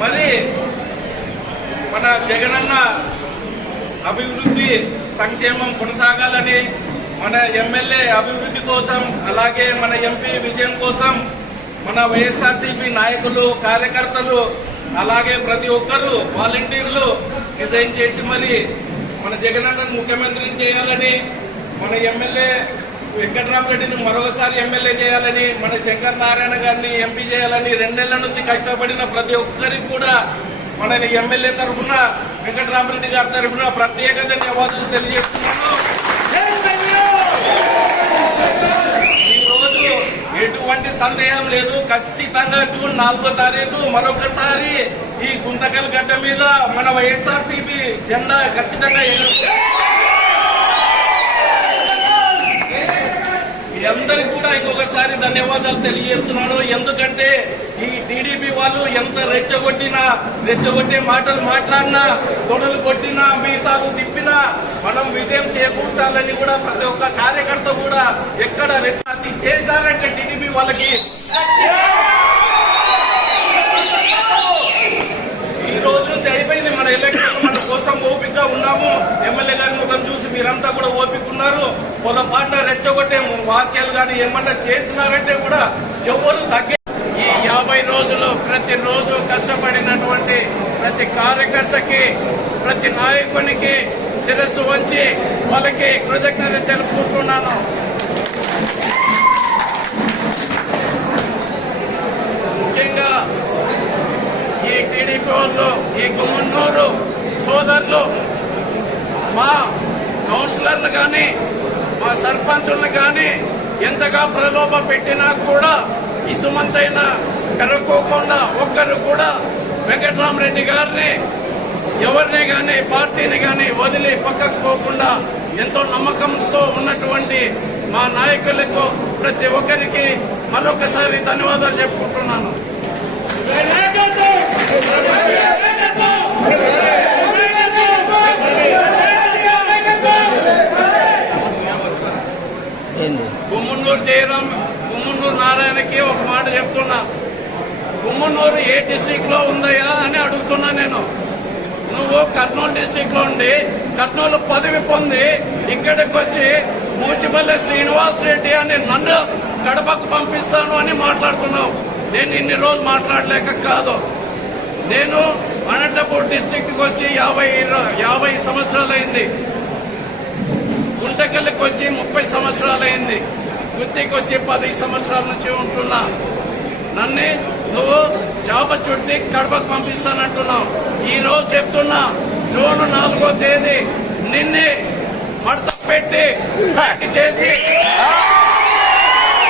మరి మన జగనన్న అభివృద్ధి సంక్షేమం కొనసాగాలని, మన ఎమ్మెల్యే అభివృద్ధి కోసం, అలాగే మన ఎంపీ విజయం కోసం మన వైఎస్ఆర్సీపీ నాయకులు, కార్యకర్తలు, అలాగే ప్రతి ఒక్కరూ వాలంటీర్లు డిజైన్ చేసి మరి మన జగనన్నను ముఖ్యమంత్రిని చేయాలని, మన ఎమ్మెల్యే వెంకట్రామరెడ్డిని మరోసారి ఎమ్మెల్యే చేయాలని, మన శంకర్ నారాయణ గారిని ఎంపీ చేయాలని 2 నెలల నుంచి కష్టపడిన ప్రతి ఒక్కరికి కూడా మన ఎమ్మెల్యే తరఫున, వెంకట్రామరెడ్డి గారి తరఫున ప్రత్యేక ధన్యవాదాలు తెలియజేస్తున్నాను. ఈరోజు ఎటువంటి సందేహం లేదు, ఖచ్చితంగా జూన్ 4వ తారీఖు మరొకసారి ఈ గుంతకల్ గడ్డ మీద మన వైఎస్ఆర్సీపీ జెండా ఖచ్చితంగా మీ అందరికీ కూడా ఇంకొకసారి ధన్యవాదాలు తెలియజేస్తున్నాను. ఎందుకంటే ఈ టీడీపీ వాళ్ళు ఎంత రెచ్చగొట్టే మాటలు మాట్లాడినా, తొడలు కొట్టినా, మీసాలు తిప్పినా మనం విజయం చేకూర్చాలని కూడా ప్రతి ఒక్క కార్యకర్త కూడా ఎక్కడ రెచ్చి చేశారంటే టీడీపీ వాళ్ళకి ఈ రోజు నుంచి అయిపోయింది మన ఎలక్షన్. మన కోసం ఓపికగా ఉన్నాము. ఎమ్మెల్యే గారి ముఖం చూసి మీరంతా కూడా ఓపిక ఉన్నారు. పొరపాటున రెచ్చగొట్టే వాక్యాలు కానీ ఏమన్నా చేసినారంటే కూడా ఎవరు తగ్గే. ఈ 50 రోజులు ప్రతిరోజు కష్టపడినటువంటి ప్రతి కార్యకర్తకి, ప్రతి నాయకునికి శిరస్సు వంచి వాళ్ళకి కృతజ్ఞత తెలుపుకుంటున్నాను. ముఖ్యంగా ఈ టీడీపీ వాళ్ళు, ఈ గుమ్మన్నూరు సోదరులు, మా కౌన్సిలర్లు కానీ, మా సర్పంచులను కానీ ఎంతగా ప్రలోభ పెట్టినా కూడా ఇసుమంతైనా కనుక్కోకుండా ఒక్కరు కూడా వెంకట్రామరెడ్డి గారిని, ఎవరిని కానీ, పార్టీని కానీ వదిలి పక్కకు పోకుండా ఎంతో నమ్మకంతో ఉన్నటువంటి మా నాయకులకు ప్రతి ఒక్కరికి మరొకసారి ధన్యవాదాలు చెప్పుకుంటున్నాను. గుమ్మన్నూరు జయరాం, గుమ్మన్నూరు నారాయణకి ఒక మాట చెప్తున్నా. గుమ్మన్నూరు ఏ డిస్ట్రిక్ట్ లో ఉందయ్యా అని అడుగుతున్నా నేను. నువ్వు కర్నూలు డిస్ట్రిక్ట్ లో ఉండి కర్నూలు పదవి పొంది ఇక్కడికి వచ్చి మూచిపల్లి శ్రీనివాస్ రెడ్డి అని నన్ను కడపకు పంపిస్తాను అని మాట్లాడుతున్నావు. నేను ఇన్ని రోజులు మాట్లాడలేక కాదు. నేను అనంతపూర్ డిస్ట్రిక్ట్ వచ్చి 50 సంవత్సరాలైంది. గుంటకల్లికి వచ్చి 30 సంవత్సరాలైంది. గుత్తికి వచ్చి 10 సంవత్సరాల నుంచి ఉంటున్నా. నన్ను నువ్వు చేప చుట్టి కడపకు పంపిస్తానంటున్నావు. ఈ రోజు చెప్తున్నా, జూన్ 4వ తేదీ నిన్నే మడత పెట్టి చేసి